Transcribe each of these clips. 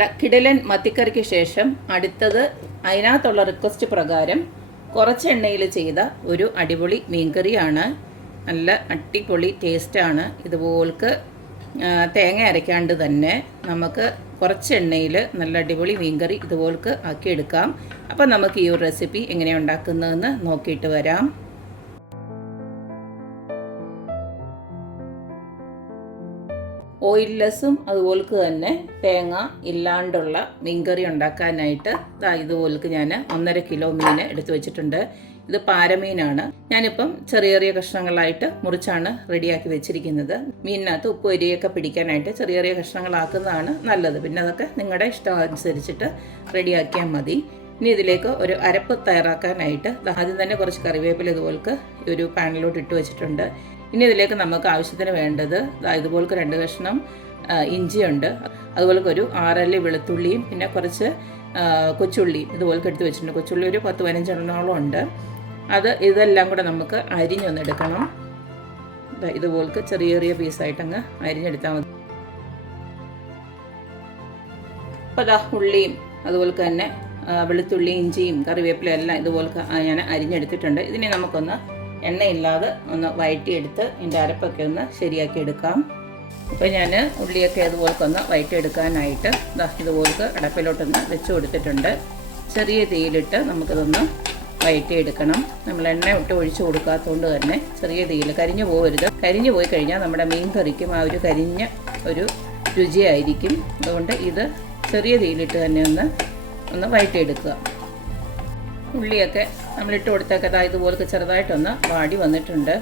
നമ്മുടെ കിടിലൻ മത്തിക്കറിക്ക് ശേഷം അടുത്തത് അതിനകത്തുള്ള റിക്വസ്റ്റ് പ്രകാരം കുറച്ച് എണ്ണയിൽ ചെയ്ത ഒരു അടിപൊളി മീൻകറിയാണ്. നല്ല അടിപൊളി ടേസ്റ്റാണ്. ഇതുപോൽക്ക് തേങ്ങ അരയ്ക്കാണ്ട് തന്നെ നമുക്ക് കുറച്ച് എണ്ണയിൽ നല്ല അടിപൊളി മീൻകറി ഇതുപോൽക്ക് ആക്കിയെടുക്കാം. അപ്പോൾ നമുക്ക് ഈ ഒരു റെസിപ്പി എങ്ങനെയാണ് ഉണ്ടാക്കുന്നതെന്ന് നോക്കിയിട്ട് വരാം. ഓയിൽലെസ്സും അതുപോൽക്ക് തന്നെ തേങ്ങ ഇല്ലാണ്ടുള്ള മീൻകറി ഉണ്ടാക്കാനായിട്ട് ഇതുപോൽക്ക് ഞാൻ 1.5 കിലോ മീൻ എടുത്തു വെച്ചിട്ടുണ്ട്. ഇത് പാരമീനാണ്. ഞാനിപ്പം ചെറിയ ചെറിയ കഷ്ണങ്ങളായിട്ട് മുറിച്ചാണ് റെഡിയാക്കി വെച്ചിരിക്കുന്നത്. മീനിനകത്ത് ഉപ്പ് എരിയൊക്കെ പിടിക്കാനായിട്ട് ചെറിയ ചെറിയ കഷ്ണങ്ങളാക്കുന്നതാണ് നല്ലത്. പിന്നെ അതൊക്കെ നിങ്ങളുടെ ഇഷ്ടം അനുസരിച്ചിട്ട് റെഡിയാക്കിയാൽ മതി. ഇനി ഇതിലേക്ക് ഒരു അരപ്പ് തയ്യാറാക്കാനായിട്ട് ആദ്യം തന്നെ കുറച്ച് കറിവേപ്പില ഇതുപോൽക്ക് ഒരു പാനിലോട്ട് ഇട്ട് വെച്ചിട്ടുണ്ട്. ഇനി ഇതിലേക്ക് നമുക്ക് ആവശ്യത്തിന് വേണ്ടത് ഇതുപോലൊക്കെ 2 കഷ്ണം ഇഞ്ചിയുണ്ട്, അതുപോലെ ഒരു 6 അല്ലി വെളുത്തുള്ളിയും പിന്നെ കുറച്ച് കൊച്ചുള്ളിയും ഇതുപോലൊക്കെ എടുത്ത് വെച്ചിട്ടുണ്ട്. കൊച്ചുള്ളി ഒരു 10-15 എണ്ണോളം ഉണ്ട്. ഇതെല്ലാം കൂടെ നമുക്ക് അരിഞ്ഞൊന്നെടുക്കണം. ഇതുപോലൊക്കെ ചെറിയ ചെറിയ പീസായിട്ടങ്ങ് അരിഞ്ഞെടുത്താൽ മതി. അപ്പോൾ ഉള്ളിയും അതുപോലെ തന്നെ വെളുത്തുള്ളി ഇഞ്ചിയും കറിവേപ്പിലയും എല്ലാം ഇതുപോലൊക്കെ ഞാൻ അരിഞ്ഞെടുത്തിട്ടുണ്ട്. ഇതിനെ നമുക്കൊന്ന് എണ്ണയില്ലാതെ ഒന്ന് വഴറ്റിയെടുത്ത് ഇതിൻ്റെ അരപ്പൊക്കെ ഒന്ന് ശരിയാക്കി എടുക്കാം. അപ്പോൾ ഞാൻ ഉള്ളിയൊക്കെ അതുപോലൊക്കെ ഒന്ന് വഴറ്റിയെടുക്കാനായിട്ട് ഇതുപോലൊക്കെ അടപ്പിലോട്ടൊന്ന് വെച്ച് കൊടുത്തിട്ടുണ്ട്. ചെറിയ തീയിലിട്ട് നമുക്കിതൊന്ന് വഴറ്റിയെടുക്കണം. നമ്മൾ എണ്ണ ഇട്ട് ഒഴിച്ച് കൊടുക്കാത്തതുകൊണ്ട് തന്നെ ചെറിയ തീയിൽ കരിഞ്ഞു പോകരുത്. കരിഞ്ഞു പോയി കഴിഞ്ഞാൽ നമ്മുടെ മീൻ കറിക്കും ആ ഒരു കരിഞ്ഞ ഒരു രുചിയായിരിക്കും. അതുകൊണ്ട് ഇത് ചെറിയ തീയിലിട്ട് തന്നെ ഒന്ന് വഴറ്റിയെടുക്കുക. ഉള്ളിയൊക്കെ നമ്മളിട്ട് കൊടുത്തൊക്കെ ഇതുപോലൊക്കെ ചെറുതായിട്ടൊന്ന് വാടി വന്നിട്ടുണ്ട്.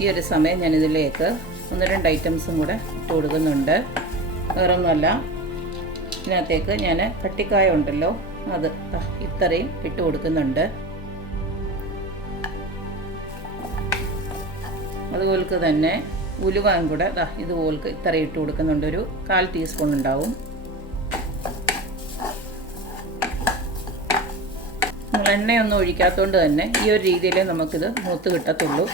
ഈ ഒരു സമയം ഞാനിതിലേക്ക് 1-2 ഐറ്റംസും കൂടെ ഇട്ട് കൊടുക്കുന്നുണ്ട്. വേറൊന്നുമല്ല, ഇതിനകത്തേക്ക് ഞാൻ കട്ടിക്കായ ഉണ്ടല്ലോ അത് ഇത്രയും ഇട്ട് കൊടുക്കുന്നുണ്ട്. അതുപോലക്ക് തന്നെ ഉലുവയും കൂടെ ഇതുപോലക്ക് ഇത്രയും ഇട്ട് കൊടുക്കുന്നുണ്ട്. ഒരു 1/4 ടീസ്പൂൺ ഉണ്ടാവും. എണ്ണയൊന്നും ഒഴിക്കാത്തതുകൊണ്ട് തന്നെ ഈ ഒരു രീതിയിൽ നമുക്കിത് മൂത്ത് കിട്ടത്തുള്ളൂ.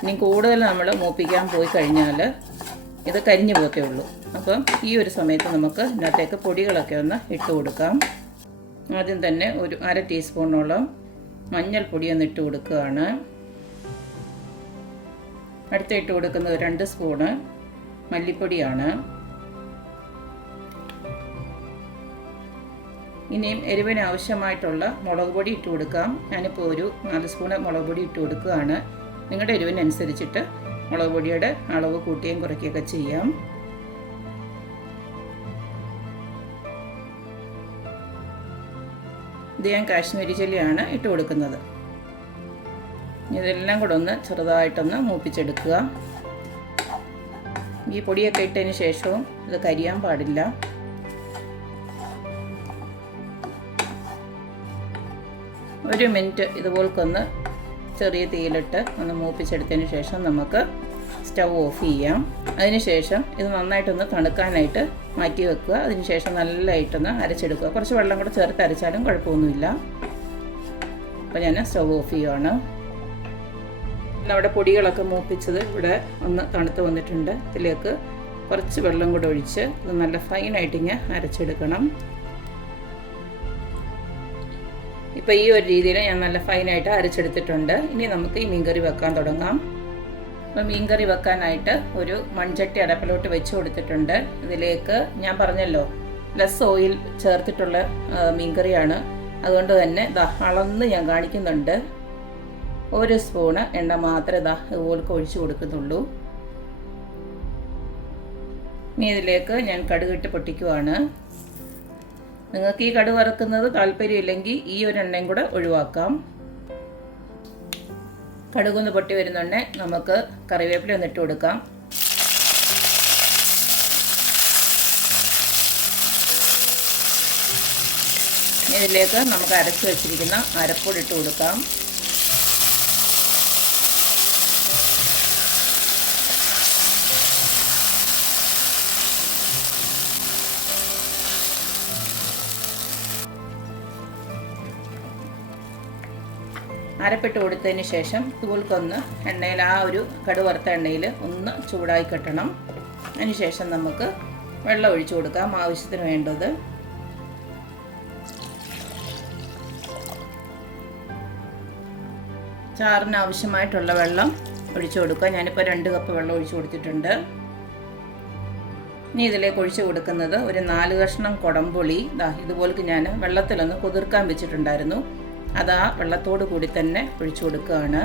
ഇനി കൂടുതൽ നമ്മൾ മൂപ്പിക്കാൻ പോയി കഴിഞ്ഞാൽ ഇത് കരിഞ്ഞു പോകത്തേ ഉള്ളൂ. അപ്പം ഈ ഒരു സമയത്ത് നമുക്ക് ഇതിനകത്തേക്ക് പൊടികളൊക്കെ ഒന്ന് ഇട്ട് കൊടുക്കാം. ആദ്യം തന്നെ ഒരു 1/2 ടീസ്പൂണോളം മഞ്ഞൾപ്പൊടി ഒന്ന് ഇട്ട് കൊടുക്കുകയാണ്. അടുത്ത് ഇട്ട് കൊടുക്കുന്നത് 2 സ്പൂണ് മല്ലിപ്പൊടിയാണ്. ഇനിയും എരിവിന് ആവശ്യമായിട്ടുള്ള മുളക് പൊടി ഇട്ട് കൊടുക്കാം. ഞാനിപ്പോൾ ഒരു 4 സ്പൂണ് മുളക് പൊടി ഇട്ട് കൊടുക്കുകയാണ്. നിങ്ങളുടെ എരിവിനനുസരിച്ചിട്ട് മുളക് പൊടിയുടെ അളവ് കൂട്ടുകയും കുറയ്ക്കുകയൊക്കെ ചെയ്യാം. ഇത് ഞാൻ കാശ്മീരി ചില്ലിയാണ് ഇട്ട് കൊടുക്കുന്നത്. ഇതെല്ലാം കൂടെ ഒന്ന് ചെറുതായിട്ടൊന്ന് മൂപ്പിച്ചെടുക്കുക. ഈ പൊടിയൊക്കെ ഇട്ടതിന് ശേഷവും ഇത് കരിയാൻ പാടില്ല. ഒരു മിനിറ്റ് ഇതുപോലൊന്ന് ചെറിയ തീയിലിട്ട് ഒന്ന് മൂപ്പിച്ചെടുത്തതിന് ശേഷം നമുക്ക് സ്റ്റൗ ഓഫ് ചെയ്യാം. അതിനുശേഷം ഇത് നന്നായിട്ടൊന്ന് തണുക്കാനായിട്ട് മാറ്റി വെക്കുക. അതിനുശേഷം നല്ലതായിട്ടൊന്ന് അരച്ചെടുക്കുക. കുറച്ച് വെള്ളം കൂടെ ചേർത്ത് അരച്ചാലും കുഴപ്പമൊന്നുമില്ല. അപ്പോൾ ഞാൻ സ്റ്റൗ ഓഫ് ചെയ്യുകയാണ്. നമ്മുടെ പൊടികളൊക്കെ മൂപ്പിച്ചത് ഇവിടെ ഒന്ന് തണുത്ത് വന്നിട്ടുണ്ട്. ഇതിലേക്ക് കുറച്ച് വെള്ളം കൂടെ ഒഴിച്ച് ഇത് നല്ല ഫൈനായിട്ട് ഇങ്ങനെ അരച്ചെടുക്കണം. ഇപ്പോൾ ഈ ഒരു രീതിയിൽ ഞാൻ നല്ല ഫൈനായിട്ട് അരച്ചെടുത്തിട്ടുണ്ട്. ഇനി നമുക്ക് ഈ മീൻകറി വെക്കാൻ തുടങ്ങാം. അപ്പോൾ മീൻകറി വെക്കാനായിട്ട് ഒരു മൺചട്ടി അടപ്പിലോട്ട് വെച്ച് കൊടുത്തിട്ടുണ്ട്. ഇതിലേക്ക് ഞാൻ പറഞ്ഞല്ലോ ലെസ് ഓയിൽ ചേർത്തിട്ടുള്ള മീൻകറിയാണ്. അതുകൊണ്ട് തന്നെ അളന്ന് ഞാൻ കാണിക്കുന്നുണ്ട്. 1 സ്പൂണ് എണ്ണ മാത്രമേ ഇതുപോലെ ഒഴിച്ച് കൊടുക്കുന്നുള്ളൂ. ഇനി ഇതിലേക്ക് ഞാൻ കടുകിട്ട് പൊട്ടിക്കുവാണ്. നിങ്ങൾക്ക് ഈ കടുക് വറുക്കുന്നത് താല്പര്യമില്ലെങ്കിൽ ഈ ഒരു എണ്ണയും കൂടെ ഒഴിവാക്കാം. കടുകൊന്ന് പൊട്ടി വരുന്നുണ്ടെ നമുക്ക് കറിവേപ്പില ഒന്ന് ഇട്ട് കൊടുക്കാം. ഇതിലേക്ക് നമുക്ക് അരച്ച് വെച്ചിരിക്കുന്ന അരപ്പൊടി ഇട്ട് കൊടുക്കാം. അരപ്പിട്ട് കൊടുത്തതിന് ശേഷം ഇതുപോലൊന്ന് എണ്ണയിൽ ആ ഒരു കടുക് വറുത്ത എണ്ണയിൽ ഒന്ന് ചൂടായി കിട്ടണം. അതിന് ശേഷം നമുക്ക് വെള്ളം ഒഴിച്ചു കൊടുക്കാം ആവശ്യത്തിന് വേണ്ടത്. ചാറിന് ആവശ്യമായിട്ടുള്ള വെള്ളം ഒഴിച്ചു കൊടുക്കുക. ഞാനിപ്പോൾ 2 കപ്പ് വെള്ളം ഒഴിച്ചു കൊടുത്തിട്ടുണ്ട്. ഇനി ഇതിലേക്ക് ഒഴിച്ചു കൊടുക്കുന്നത് ഒരു 4 കഷ്ണം കുടംപുളി. ഇതുപോലെ ഞാൻ വെള്ളത്തിലൊന്ന് കുതിർക്കാൻ വെച്ചിട്ടുണ്ടായിരുന്നു. അത് ആ വെള്ളത്തോട് കൂടി തന്നെ ഒഴിച്ചു കൊടുക്കുകയാണ്.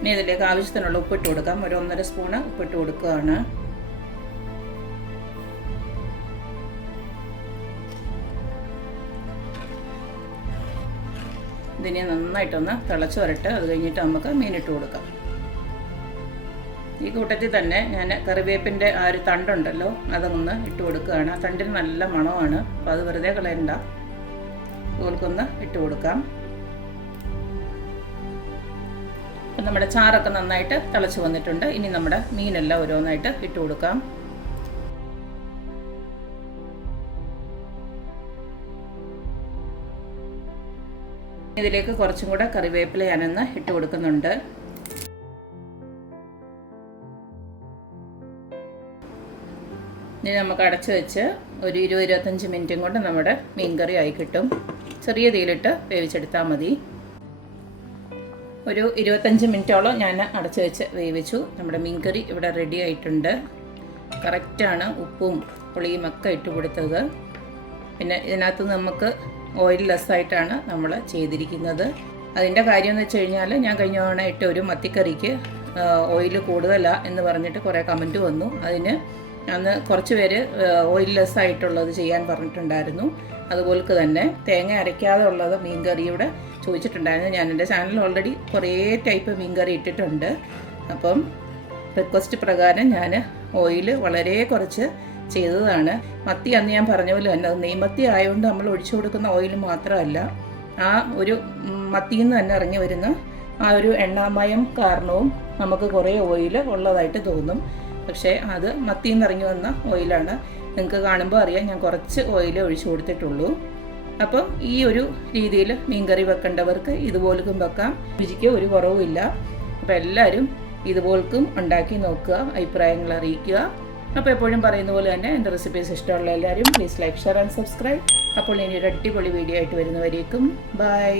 ഇനി ഇതിലേക്ക് ആവശ്യത്തിനുള്ള ഉപ്പിട്ട് കൊടുക്കാം. ഒരു 1.5 സ്പൂണ് ഉപ്പിട്ട് കൊടുക്കുകയാണ്. ഇതിനെ നന്നായിട്ടൊന്ന് തിളച്ച് വരട്ടെ. അത് കഴിഞ്ഞിട്ട് നമുക്ക് മീനിട്ട് കൊടുക്കാം. ഈ കൂട്ടത്തിൽ തന്നെ ഞാൻ കറിവേപ്പിൻ്റെ ആ ഒരു തണ്ടുണ്ടല്ലോ അതൊന്ന് ഇട്ട് കൊടുക്കുകയാണ്. ആ തണ്ടിന് നല്ല മണമാണ്, അപ്പോൾ അത് വെറുതെ കളയണ്ട. ഇതുപോലൊന്ന് ഇട്ട് കൊടുക്കാം. അപ്പം നമ്മുടെ ചാറൊക്കെ നന്നായിട്ട് തിളച്ച് വന്നിട്ടുണ്ട്. ഇനി നമ്മുടെ മീനെല്ലാം ഓരോന്നായിട്ട് ഇട്ട് കൊടുക്കാം. ഇതിലേക്ക് കുറച്ചും കൂടെ കറിവേപ്പില ഞാനൊന്ന് ഇട്ട് കൊടുക്കുന്നുണ്ട്. ഇനി നമുക്ക് അടച്ച് വെച്ച് ഒരു 20-25 മിനിറ്റും കൊണ്ട് നമ്മുടെ മീൻ കറി ആയി കിട്ടും. ചെറിയ തീയിലിട്ട് വേവിച്ചെടുത്താൽ മതി. ഒരു 25 മിനിറ്റോളം ഞാൻ അടച്ച് വെച്ച് വേവിച്ചു. നമ്മുടെ മീൻ കറി ഇവിടെ റെഡി ആയിട്ടുണ്ട്. കറക്റ്റാണ് ഉപ്പും പുളിയും ഒക്കെ ഇട്ട് കൊടുത്തത്. പിന്നെ ഇതിനകത്ത് നമുക്ക് ഓയിൽ ലെസ്സായിട്ടാണ് നമ്മൾ ചെയ്തിരിക്കുന്നത്. അതിൻ്റെ കാര്യം എന്ന് വെച്ച് കഴിഞ്ഞാൽ ഞാൻ കഴിഞ്ഞ തവണ ഇട്ട ഒരു മത്തിക്കറിക്ക് ഓയിൽ കൂടുതലാണ് എന്ന് പറഞ്ഞിട്ട് കുറേ കമൻറ്റ് വന്നു. അതിന് അന്ന് കുറച്ച് പേര് ഓയിൽ ലെസ്സായിട്ടുള്ളത് ചെയ്യാൻ പറഞ്ഞിട്ടുണ്ടായിരുന്നു. അതുപോലെ തന്നെ തേങ്ങ അരയ്ക്കാതെ ഉള്ളത് മീൻ കറിയുടെ ചോദിച്ചിട്ടുണ്ടായിരുന്നു. ഞാൻ എൻ്റെ ചാനലിൽ ഓൾറെഡി കുറേ ടൈപ്പ് മീൻ കറി ഇട്ടിട്ടുണ്ട്. അപ്പം റിക്വസ്റ്റ് പ്രകാരം ഞാൻ ഓയിൽ വളരെ കുറച്ച് ചെയ്തതാണ്. മത്തി അന്ന് ഞാൻ പറഞ്ഞ പോലെ തന്നെ അത് നെയ്മത്തി ആയതുകൊണ്ട് നമ്മൾ ഒഴിച്ചു കൊടുക്കുന്ന ഓയിൽ മാത്രമല്ല, ആ ഒരു മത്തിയിൽ നിന്ന് തന്നെ ഇറങ്ങി വരുന്ന ആ ഒരു എണ്ണാമയം കാരണവും നമുക്ക് കുറേ ഓയിൽ ഉള്ളതായിട്ട് തോന്നും. പക്ഷേ അത് മത്തിയിൽ നിന്ന് ഇറങ്ങി വന്ന ഓയിലാണ്. നിങ്ങൾക്ക് കാണുമ്പോൾ അറിയാം ഞാൻ കുറച്ച് ഓയിൽ ഒഴിച്ചു കൊടുത്തിട്ടുള്ളൂ. അപ്പം ഈ ഒരു രീതിയിൽ മീൻകറി വെക്കേണ്ടവർക്ക് ഇതുപോലും വെക്കാം. രുചിക്ക് ഒരു കുറവുമില്ല. അപ്പോൾ എല്ലാവരും ഇതുപോലും ഉണ്ടാക്കി നോക്കുക, അഭിപ്രായങ്ങൾ അറിയിക്കുക. അപ്പോൾ എപ്പോഴും പറയുന്ന പോലെ തന്നെ എൻ്റെ റെസിപ്പീസ് ഇഷ്ടമുള്ള എല്ലാവരും please like, share and subscribe. അപ്പോൾ ഇനി ഒരു അടിപൊളി വീഡിയോ ആയിട്ട് വരുന്നവരേക്കും ബൈ.